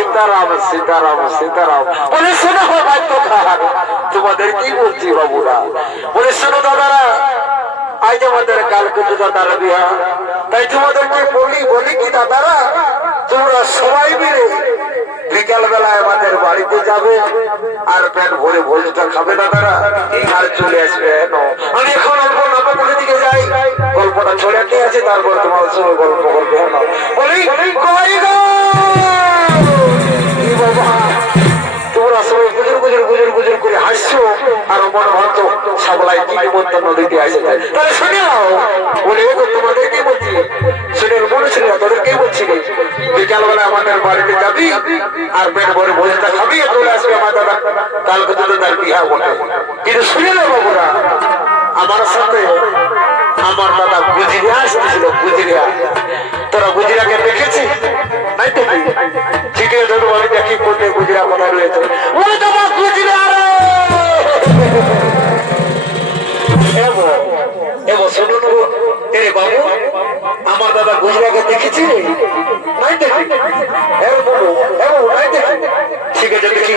সীতারাম সীতারাম সীতারাম। বলে, শোনো ভাই তো তোমাদের কি বলছি বাবুরা বলে, শোনো দাদারা, আজ আমাদের কালকে তো দাদারা বিহা তাই তোমাদেরকে বলি বলি কি দাদারা, তোমরা সবাই মিলে বিকাল বেলায় আমাদের বাড়িতে যাবে আর পেট ভরে ভোজটা খাবে দাদারা। আর চলে আসবে আমি এখন অল্প নবপুরের দিকে যাই। গল্পটা ছড়াতে আছে, তারপর তোমার সঙ্গে গল্প করবে না? বলি কই গো! গুজর গুজর গুজর করে হাসছো আর মনে হতো সাবলাই কি মধ্যে নদীতে আসে তাহলে শুনে নাও, বলে গো তোমাদের কি বলছি? শুনে মনে ছিল তোদের কি বলছি বিকালবেলা আমাদের বাড়িতে যাবি আর পেট ভরে ভোজটা খাবি চলে আসবে আমার দাদা। কালকে তো তার বিহা বটে। কিন্তু শুনে না বাবুরা, আমার সাথে আমার দাদা গুজরিয়া আসতেছিল গুজরিয়া তোরা গুজরিয়াকে দেখেছি নাই দেখি ঠিক আছে আমি দেখি কোথায় গুজরিয়া কোথায় রয়েছে? গুজরাকে দেখেছি ঠিক আছে, দেখি।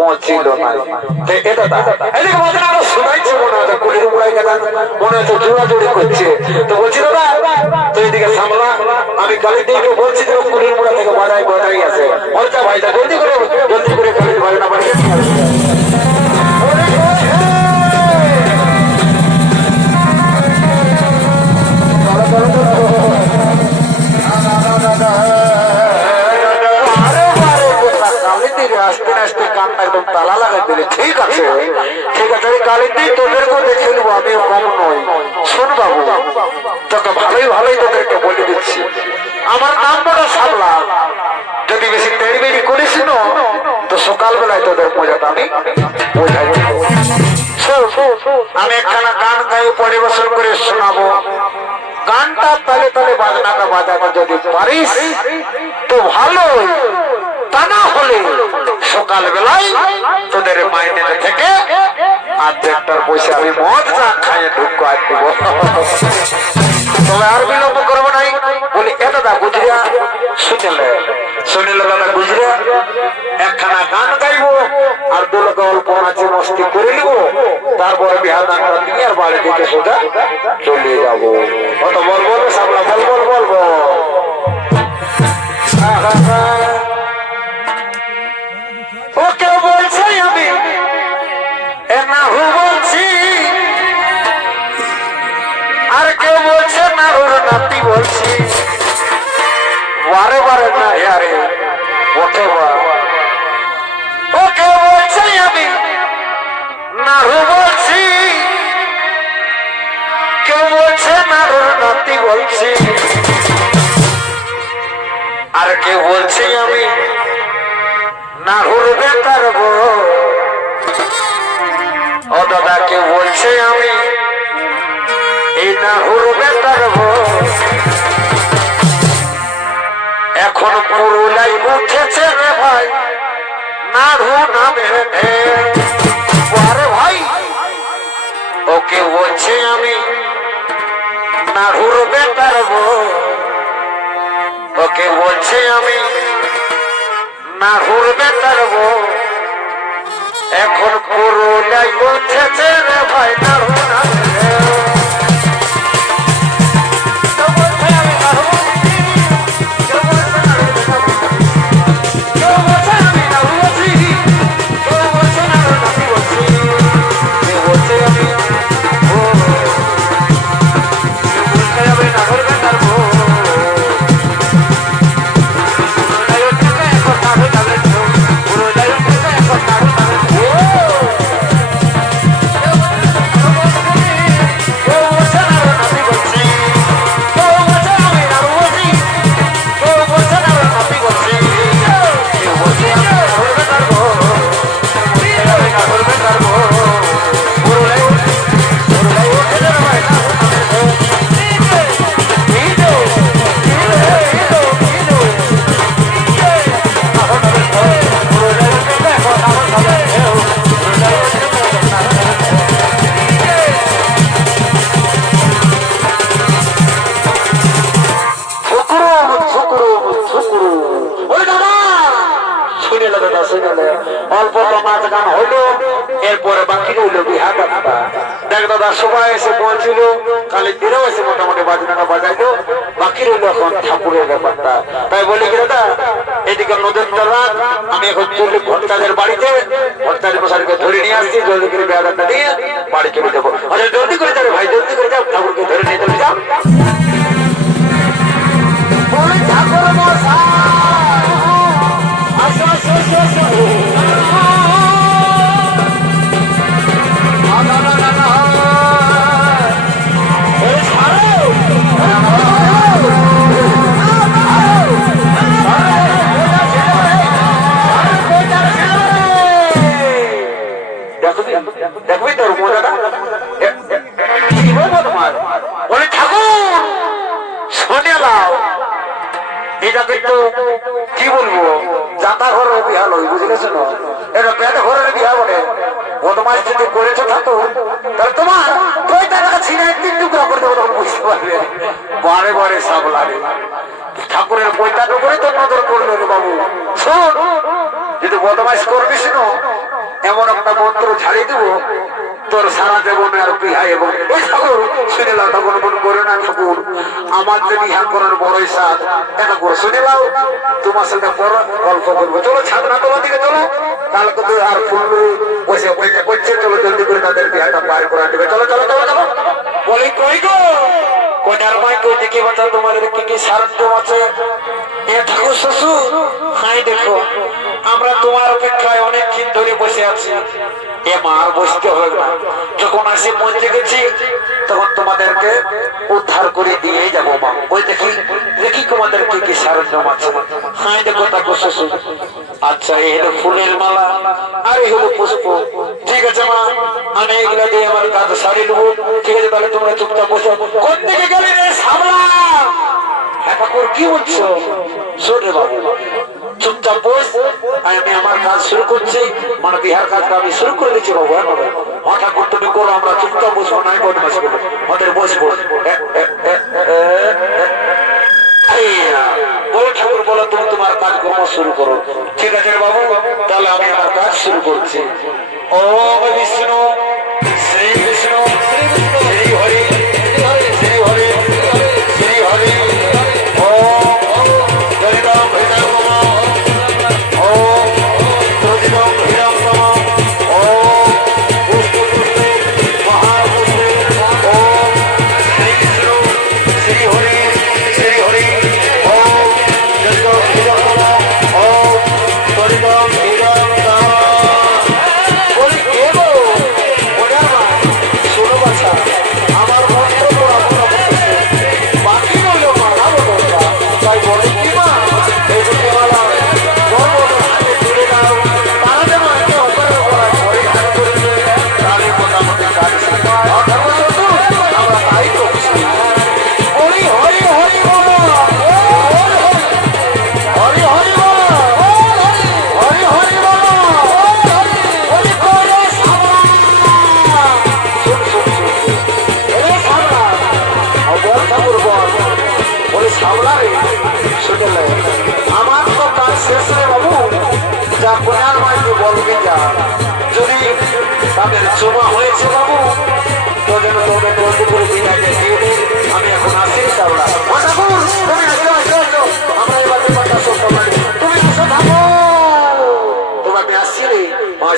পৌঁছিল না। এটা এদিকে মাঝে আরও শোনাইছে মনে হয় কুড়ির মুড়াই গেলাম মনে হচ্ছে জোড়াজোড়ি করছে। তো বলছি দাদা তো এদিকে সামলা, আমি কালী দিনকে বলছি যে কুড়ির মুড়া থেকে বাড়াই বাড়াই আছে। অর্চা ভাইটা জলদি করে জলদি করে কালী না বাড়িয়ে পারিস তো ভালোই। তা না হলে সকাল বেলায় তোদের মাইনে থেকে আর্ধেকটার পয়সা আমি মদ চা খাইয়ে ঢুকো আর দেবো তবে আর বিলম্ব করব নাই। বলি, এ দাদা গুজরিয়া শুনেলে শুনিলে দাদা গুজরিয়া, একখানা গান গাইবো আর দু লোক অল্প নাচে মস্তি করে নিবো। তারপরে বিহার দানটা দিয়ে আর বাড়ি দিকে সোজা চলে যাব। অত বল বল সামলা, বল বল বল বল। ওকে বলছি আমি। এ না হু ওকে বলছে আমি না ঘুরবে তারব এখন পুরুলাই উঠেছে রে ভাই নাড়ু অল্প নাচ গান হইল, এরপরে বাকি রইল বিহা গানটা দেখ দাদা, সবাই এসে পৌঁছিল, কালী দিনেও এসে মোটামুটি বাজনাটা বাজাইলো, বাকি রইল এখন ঠাকুরের ব্যাপারটা। তাই বলি কি দাদা, এদিকে নদীর রাত আমি এখন চলি ভট্টাদের বাড়িতে ভট্টাদের মশাইকে ধরে নিয়ে আসছি, জলদি করে বিহা গানটা নিয়ে বাড়ি চলে যাব আচ্ছা জলদি করে যাবে ভাই, জলদি করে যাও ঠাকুরকে ধরে নিয়ে চলে যাও একটা মন্ত্র ছাড়িয়ে দেবো, তোর সারা জীবনে আর বিহা এবং ঠাকুর শুনে তখন মন করে না, ঠাকুর, আমার যে বিহা করার বড় এটা করে। তোমার সাথে গল্প করব। চলো তোমার দিকে চলো। কালকে আর বসে করছে, চলো, জলদি করে তাদের বিহাটা পার করে দেবে। চলো চলো চলো চলো। বলি, কই গো? কোনার মাই কই দেখি বাচ্চা তোমাদের কি কি সাহায্য আছে? এ ঠাকুর শ্বশুর হাই দেখো। আমরা তোমার অপেক্ষায় অনেক দিন ধরে বসে আছি। এ মা বসতে হবে না। যখন আসি পৌঁছে গেছি, তখন তোমাদেরকে উদ্ধার করে দিয়ে যাব মা। ওই দেখি দেখি তোমাদের কি কি সারঞ্জাম আছে। হাই দেখো ঠাকুর শ্বশুর। আচ্ছা এই হলো ফুলের মালা, আর এই হলো পুষ্প। ঠিক আছে মা, আমি এগুলো দিয়ে আমার কাজ সারি নেব। ঠিক আছে, তাহলে তোমরা চুপচাপ বসো। কোন দিকে গেলি রে, সামলা! হ্যাঁ কি বলছো? শোন রে বাবু। চুপচাপ বস। আমি আমার কাজ শুরু করছি। মানে বিহার কাজটা আমি শুরু করে দিচ্ছি বাবু হ্যাঁ ঠাকুর, তুমি করো, আমরা চুপচাপ বসবো, নাই বদমাস করব ওদের বসবো। করো। ঠিক আছে বাবু, তাহলে আমি আমার কাজ শুরু করছি। ও বিষ্ণু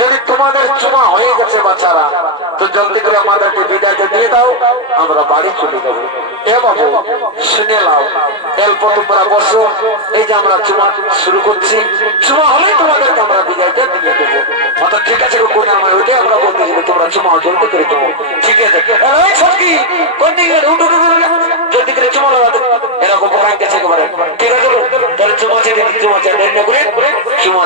যদি তোমাদের চুমা হয়ে গেছে বাচ্চারা, তো জলদি করে আমাদেরকে বিদায়টা দিয়ে দাও, আমরা বাড়ি চলে যাব। এই যে আমরা চুমা শুরু করছি। চুমা হলেই তোমাদেরকে আমরা দিয়ে দেবো। ঠিক আছে আমার বলতে করে চুমা এরকম গেছে একেবারে। ঠিক আছে তাহলে চুমা ছেড়ে চুমা ছেড়ে দেরি না করে চুমা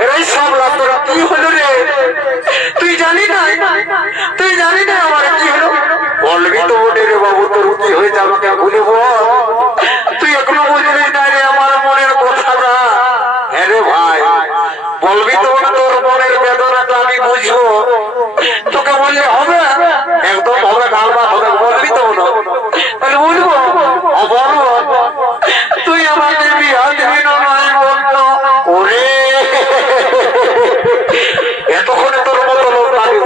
রে সব তোরা কি হলো রে? তুই জানি না, তুই জানি না আমার কি হলো। বলবি তো রে বাবু, তোর কি হয়েছে আমাকে ভুলে বল তুই এখনও বুঝলি না রে আমার মনের কথাটা হ্যাঁ রে ভাই বলবি তো না তোর মনের বেদনাটা আমি বুঝব তোকে বললে হবে একদম হবে গালবা হবে বলবি তো না তাহলে বলব ও বলব তুই আমাকে বিয়া দিবি না নয় বলতো ওরে এতক্ষণে তোর মতো লোক আমি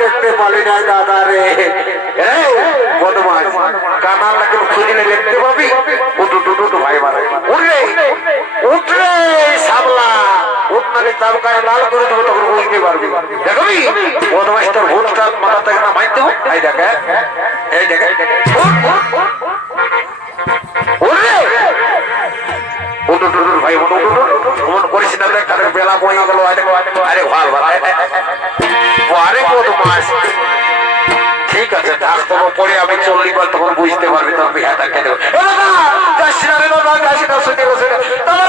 দেখতে পারি না দাদা। রে বদমাস কানাল লাগে খুঁজলে দেখতে পাবি? উঠু টুটু টু ভাই মারে উঠলে উঠলে সামলা তোর থেকে করিস না দেখ তাদের বেলা বয়ে গেল, আরে ভালো ভালো আরে বদমাস ঠিক আছে ডাক্তার পরে আমি চল্লি বার তখন বুঝতে পারবি, তখন বিহাটা খেলে যাস না রে বাবা, যাস না শুনে বসে দাদা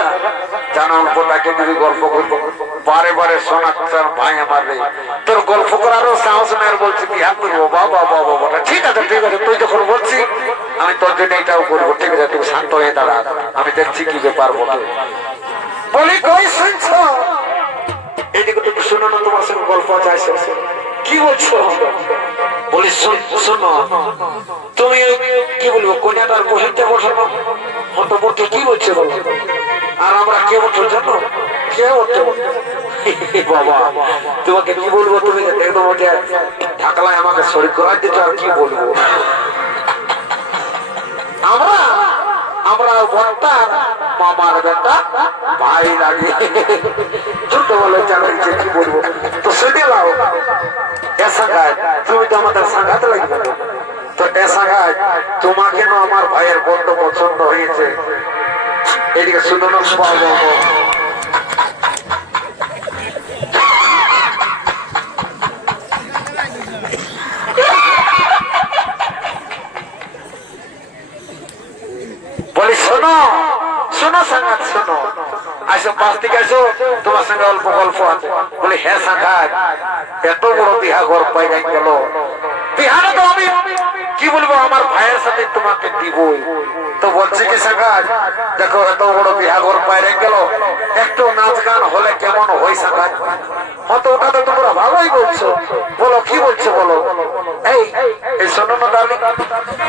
গল্প করব বারে বারে শোনাচ্ছার তোর গল্প করারও সাহস নেই, বলছি করব বাবা বাবা বাবা ঠিক আছে ঠিক আছে, তুই যখন বলছি, আমি তোর জন্য এটাও করব, ঠিক আছে শান্ত হয়ে দাঁড়া, আমি দেখছি কি ব্যাপার বলো বলি, কই শুনছো? এদিকে একটু শোনো না, তোমার সঙ্গে গল্প আসে। কি বলছো? বলি, শোন- তুমি কি বলব, কন্যাটার বহিতে বসানো হতো বলতে কি বলছে বলো? আর আমরা কে জানো? কে বাবা, তোমাকে কি বলব? তুমি একদম ঢাকলায় আমাকে শরীর করার দিতে, আর কি বলব? আমরা সাঙ্গাত তুমি তো আমাদের সাঙ্গাত লাগবে। তো তোমাকে না আমার ভাইয়ের বন্ধ পছন্দ হয়েছে। এদিকে শুনো না বাবা বলি, শোনো শোনো সাঙ্গাত শোনো। আসো পাশ থেকে আসো তোমার সঙ্গে অল্প গল্প আছে। বলি হ্যাঁ সাঙ্গাত এত বড় বিহা ঘর পাই গেল। বিহারে তো আমি কি বলব? আমার ভাইয়ের সাথে তোমাকে দিবই। তো বলছে কি সাকাজ দেখো, এত বড় বিহা ঘর পাই গেল। একটু নাচ গান হলে কেমন হয় সাকাজ হয়তো ওটা তো তোমরা ভালোই বলছো। বলো, কি বলছো বলো? এই শোনো না ডার্লিং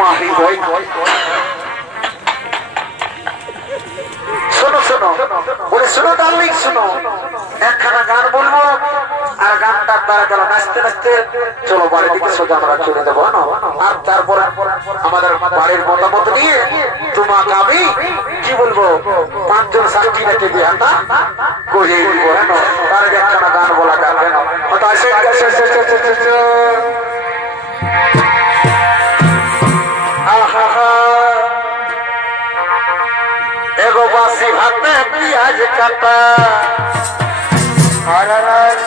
মাহি বই। শোনো শোনো। বলে, শোনো ডার্লিং শোনো। একখানা গান বলব, আর গানটার দ্বারা গেল নাচতে নাচতে চলো বাড়ির দিকে সোজা আমরা চলে যাব, না? আর তারপরে আমাদের বাড়ির মতামত নিয়ে তোমাকে আমি কি বলব, পাঁচজন সাক্ষী রেখে বিহাটা করিয়ে দিব হ্যাঁ তার একখানা গান বলা গান কেন হয়তো আসে পেঁয়াজ কাটা আর।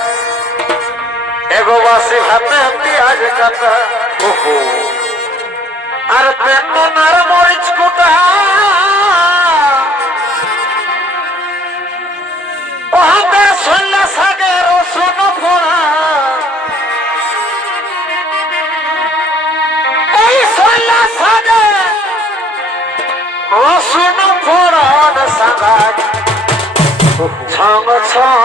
এগো বাসি হাতে পেঁয়াজ কাটা ওহো। আর বেতন আর মরিচ কুটা। ও হাতে সন্ধ্যা সাগে রসুন ফোড়া এই সন্ধ্যা সাগে রসুন ফোড়ন সাগাট ছং ছং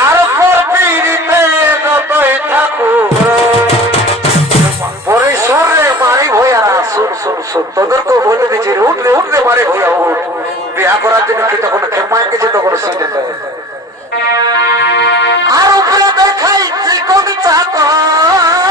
আর পর পিড়িতে যতই থাকুক পরে সুর মারি ভইয়া সুর সুর সুর তোদেরকেও বলে দিচ্ছি উঠলে উঠলে মারে ভইয়া উঠ বিয়া করার জন্য কি তখন খেমায় গেছে তখন সিনে দেয় আর উপরে দেখাই চিকন চাকা উপরে